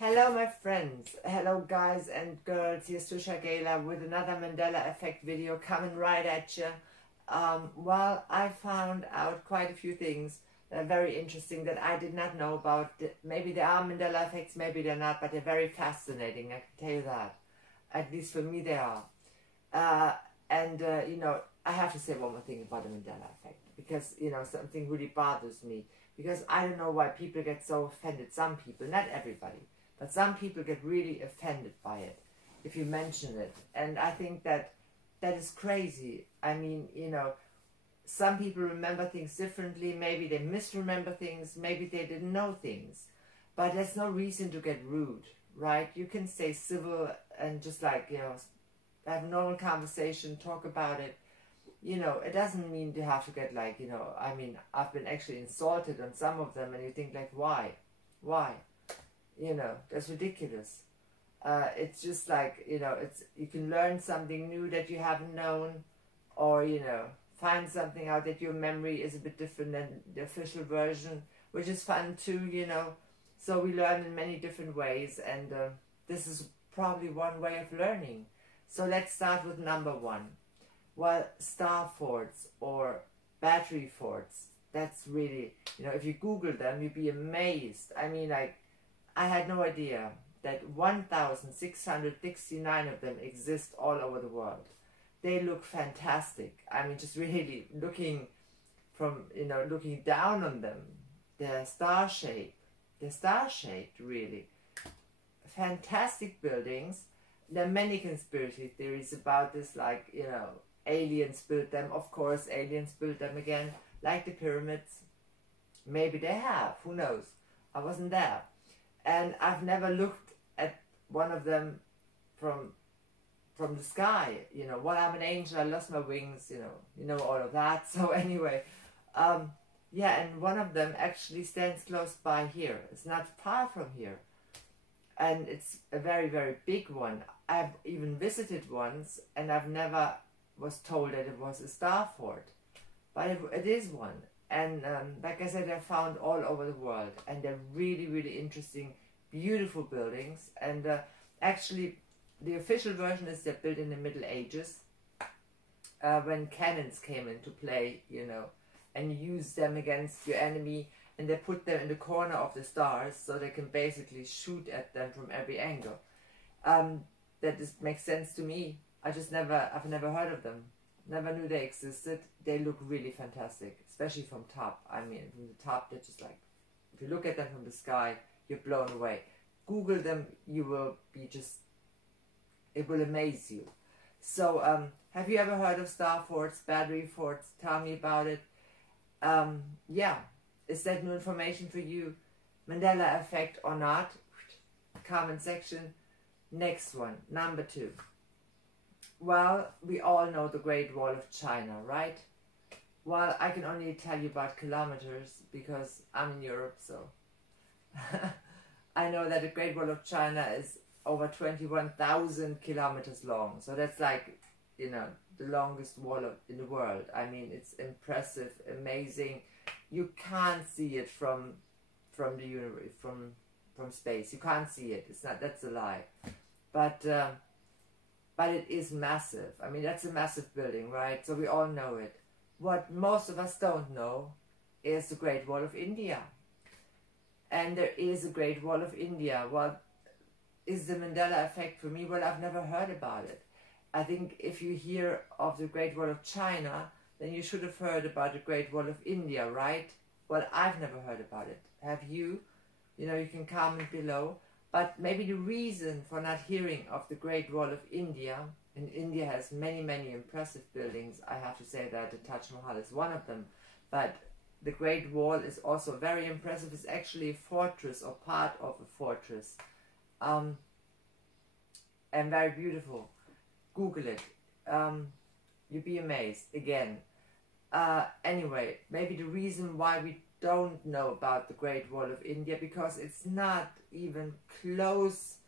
Hello my friends, hello guys and girls, here's Trisha Galore with another Mandela Effect video coming right at you. Well, I found out quite a few things that are very interesting that I did not know about. Maybe there are Mandela Effects, maybe they're not, but they're very fascinating, I can tell you that. At least for me they are. You know, I have to say one more thing about the Mandela Effect, because, you know, something really bothers me. Because I don't know why people get so offended. Some people, not everybody, but some people get really offended by it if you mention it. And I think that is crazy. I mean, you know, some people remember things differently. Maybe they misremember things. Maybe they didn't know things. But there's no reason to get rude, right? You can stay civil and just like, you know, have a normal conversation, talk about it. You know, it doesn't mean you have to get like, you know, I mean, I've been actually insulted on some of them and you think like, why? Why? You know, that's ridiculous. It's just like, you know, you can learn something new that you haven't known, or, you know, find something out that your memory is a bit different than the official version, which is fun too, you know. So we learn in many different ways, and this is probably one way of learning. So let's start with number one. Well, star forts or battery forts, that's really, you know, if you Google them, you'd be amazed. I mean, like, I had no idea that 1,669 of them exist all over the world. They look fantastic. I mean, just really looking from, you know, looking down on them, they're star-shaped. They're star-shaped, really. Fantastic buildings. There are many conspiracy theories about this, like, you know, aliens built them. Of course, aliens built them again, like the pyramids. Maybe they have, who knows? I wasn't there. And I've never looked at one of them from the sky. You know, well, I'm an angel, I lost my wings, you know all of that. So anyway, yeah, and one of them actually stands close by here. It's not far from here. And it's a very, very big one. I've even visited once, and I've never was told that it was a star fort. But it is one. And like I said, they're found all over the world, and they're really, really interesting, beautiful buildings. And actually, the official version is they're built in the Middle Ages, when cannons came into play, you know, and you use them against your enemy, and they put them in the corner of the stars so they can basically shoot at them from every angle. That just makes sense to me. I've never heard of them. Never knew they existed. They look really fantastic, especially from top. I mean, from the top, they're just like, if you look at them from the sky, you're blown away. Google them, you will be just, it will amaze you. So, have you ever heard of star forts, battery forts? Tell me about it. Yeah, is that new information for you? Mandela effect or not? Comment section. Next one, number two. Well, we all know the Great Wall of China, right? Well, I can only tell you about kilometers because I'm in Europe, so I know that the Great Wall of China is over 21,000 kilometers long. So that's like, you know, the longest wall in the world. I mean, it's impressive, amazing. You can't see it from the universe, from space. You can't see it. It's not. That's a lie. But it is massive. I mean, that's a massive building, right? So we all know it. What most of us don't know is the Great Wall of India. And there is a Great Wall of India. What is the Mandela effect for me? Well, I've never heard about it. I think if you hear of the Great Wall of China, then you should have heard about the Great Wall of India, right? Well, I've never heard about it. Have you? You know, you can comment below. But maybe the reason for not hearing of the Great Wall of India, and India has many, many impressive buildings. I have to say that the Taj Mahal is one of them. But the Great Wall is also very impressive. It's actually a fortress or part of a fortress. And very beautiful. Google it. You'd be amazed. Again. Anyway, maybe the reason why we don't know about the Great Wall of India, because it's not even close,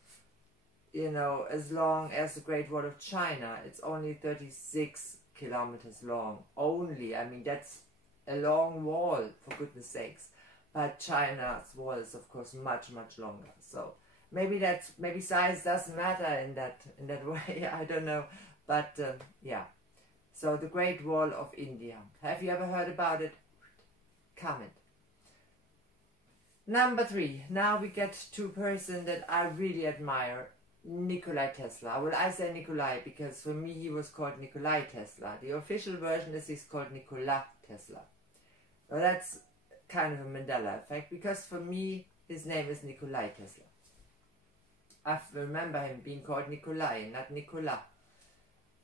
you know, as long as the Great Wall of China. It's only 36 kilometers long. Only. I mean, that's a long wall, for goodness sakes. But China's wall is, of course, much, much longer. So maybe size doesn't matter in that way. I don't know, but yeah. So the Great Wall of India. Have you ever heard about it? Comment. Number 3. Now we get to a person that I really admire, Nikola Tesla. Well, I say Nikolai because for me he was called Nikola Tesla. The official version is he's called Nikola Tesla. Well, that's kind of a Mandela effect because for me his name is Nikola Tesla. I remember him being called Nikolai, not Nikola.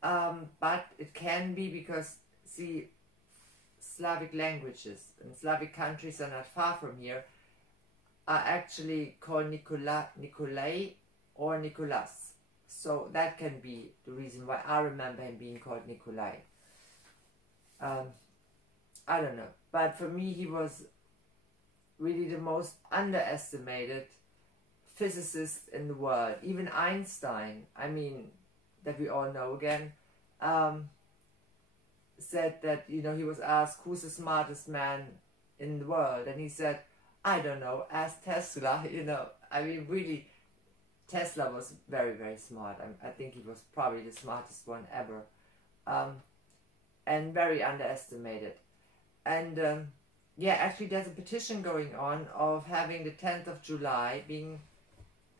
But it can be because, see, Slavic languages and Slavic countries are not far from here, are actually called Nikolai or Nicholas. So that can be the reason why I remember him being called Nikolai. I don't know. But for me, he was really the most underestimated physicist in the world. Even Einstein, I mean, that we all know again, said that, you know, he was asked who's the smartest man in the world, and he said, I don't know, ask Tesla. You know, I mean, really, Tesla was very, very smart. I think he was probably the smartest one ever, and very underestimated. And yeah, actually there's a petition going on of having the 10th of July being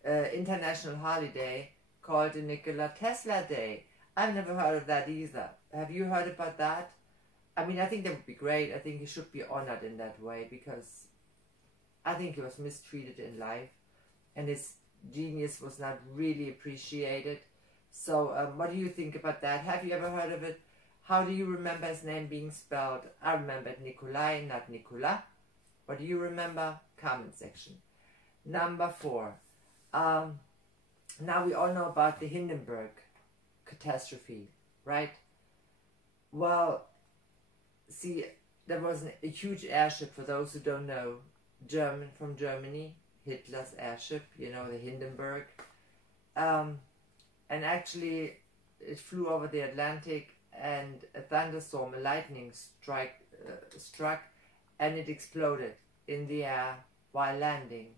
international holiday called the Nikola Tesla Day. I've never heard of that either. Have you heard about that? I mean, I think that would be great. I think he should be honored in that way because I think he was mistreated in life and his genius was not really appreciated. So what do you think about that? Have you ever heard of it? How do you remember his name being spelled? I remember it Nikolai, not Nikola. What do you remember? Comment section. Number 4. Now we all know about the Hindenburg catastrophe, right? Well, see, there was a huge airship, for those who don't know, from Germany, Hitler's airship, you know, the Hindenburg. And actually, it flew over the Atlantic and a thunderstorm, a lightning struck, and it exploded in the air while landing.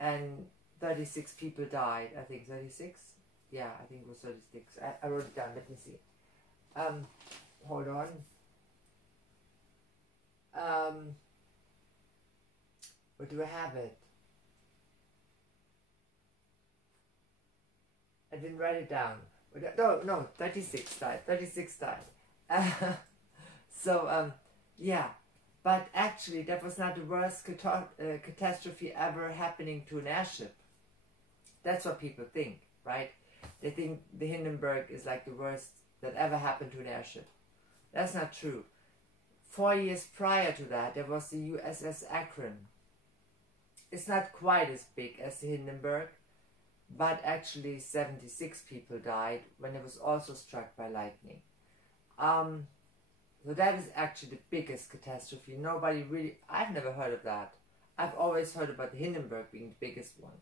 And 36 people died, I think. 36? Yeah, I think it was 36. I wrote it down, let me see. Hold on. Where do I have it? I didn't write it down. No, 36 died. 36 died. So, yeah. But actually, that was not the worst catastrophe ever happening to an airship. That's what people think, right? They think the Hindenburg is like the worst that ever happened to an airship. That's not true. 4 years prior to that, there was the USS Akron. It's not quite as big as the Hindenburg, but actually 76 people died when it was also struck by lightning. So that is actually the biggest catastrophe. Nobody really, I've never heard of that. I've always heard about the Hindenburg being the biggest one.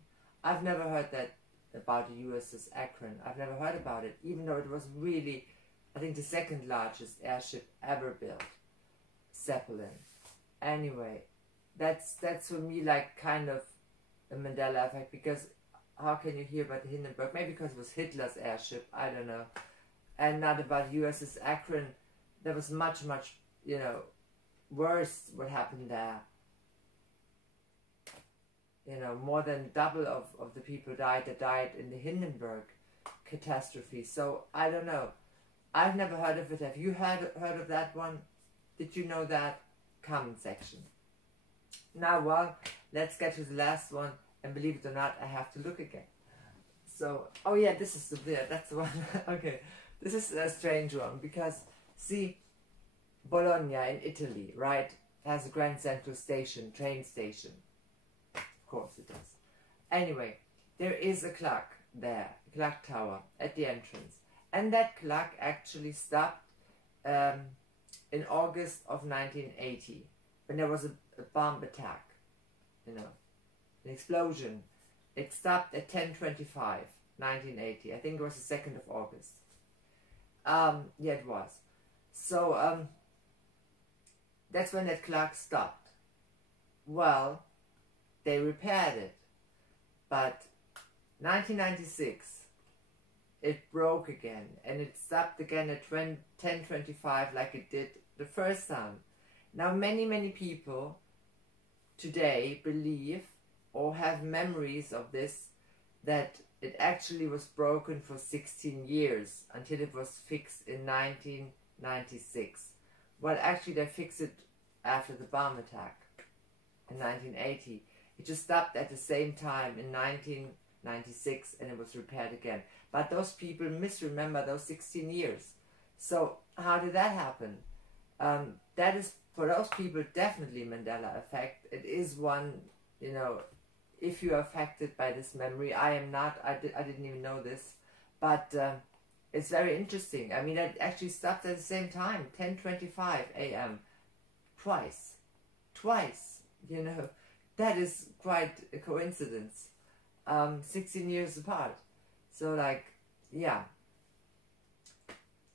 I've never heard that about the USS Akron. I've never heard about it, even though it was really, I think, the second largest airship ever built. Zeppelin. Anyway, that's for me like kind of a Mandela effect, because how can you hear about the Hindenburg? Maybe because it was Hitler's airship, I don't know. And not about USS Akron. There was much, you know, worse what happened there. You know, more than double of the people that died in the Hindenburg catastrophe. So, I don't know. I've never heard of it. Have you heard of that one? Did you know that? Comment section. Now, well, let's get to the last one. And believe it or not, I have to look again. So, oh yeah, this is that's the one. Okay, this is a strange one because, see, Bologna in Italy, right, has a Grand Central Station, train station. Of course it does. Anyway, there is a clock there, a clock tower at the entrance. And that clock actually stopped in August of 1980 when there was a bomb attack, you know, an explosion. It stopped at 10:25, 1980. I think it was the 2nd of August. Yeah, it was. So, that's when that clock stopped. Well, they repaired it, but 1996, it broke again, and it stopped again at 10:25 like it did the first time. Now many people today believe or have memories of this, that it actually was broken for 16 years until it was fixed in 1996. Well, actually they fixed it after the bomb attack in 1980. It just stopped at the same time in 1996 and it was repaired again. But those people misremember those 16 years. So how did that happen? That is, for those people, definitely Mandela effect. It is one, you know, if you are affected by this memory. I am not. I didn't even know this. But it's very interesting. I mean, it actually stopped at the same time, 10:25 a.m. Twice. You know, that is quite a coincidence. 16 years apart. So, like, yeah.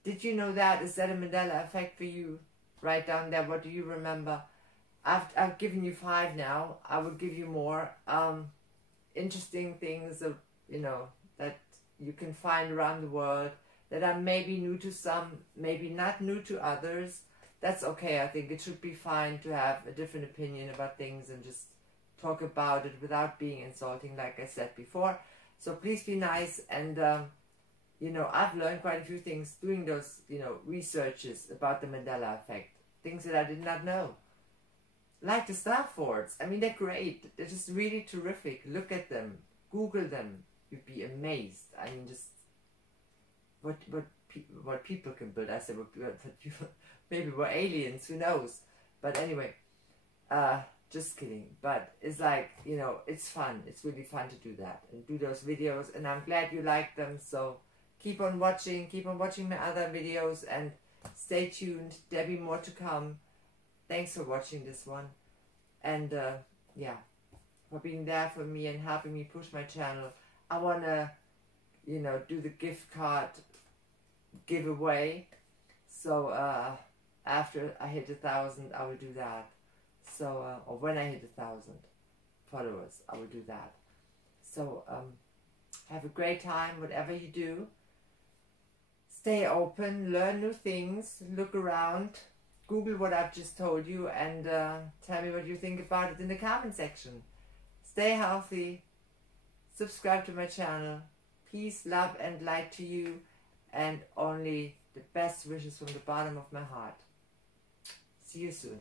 Did you know that? Is that a Mandela effect for you? Write down there, what do you remember? I've given you 5 now. I will give you more. Interesting things, of, you know, that you can find around the world that are maybe new to some, maybe not new to others. That's okay. I think it should be fine to have a different opinion about things and just talk about it without being insulting, like I said before. So please be nice. And you know, I've learned quite a few things doing those, you know, researches about the Mandela effect, things that I did not know, like the star forts. I mean, they're great. They're just really terrific. Look at them, Google them. You'd be amazed. I mean, just what people can build. I said, maybe we're aliens, who knows? But anyway, just kidding. But it's like, you know, it's fun. It's really fun to do that and do those videos. And I'm glad you like them. So keep on watching my other videos, and stay tuned. There'll be more to come. Thanks for watching this one. And yeah, for being there for me and helping me push my channel. I want to, you know, do the gift card giveaway. So after I hit 1,000, I will do that. So or when I hit 1,000 followers, I will do that. So have a great time, whatever you do. Stay open, learn new things, look around, Google what I've just told you, and tell me what you think about it in the comment section. Stay healthy, subscribe to my channel. Peace, love, and light to you, and only the best wishes from the bottom of my heart. See you soon.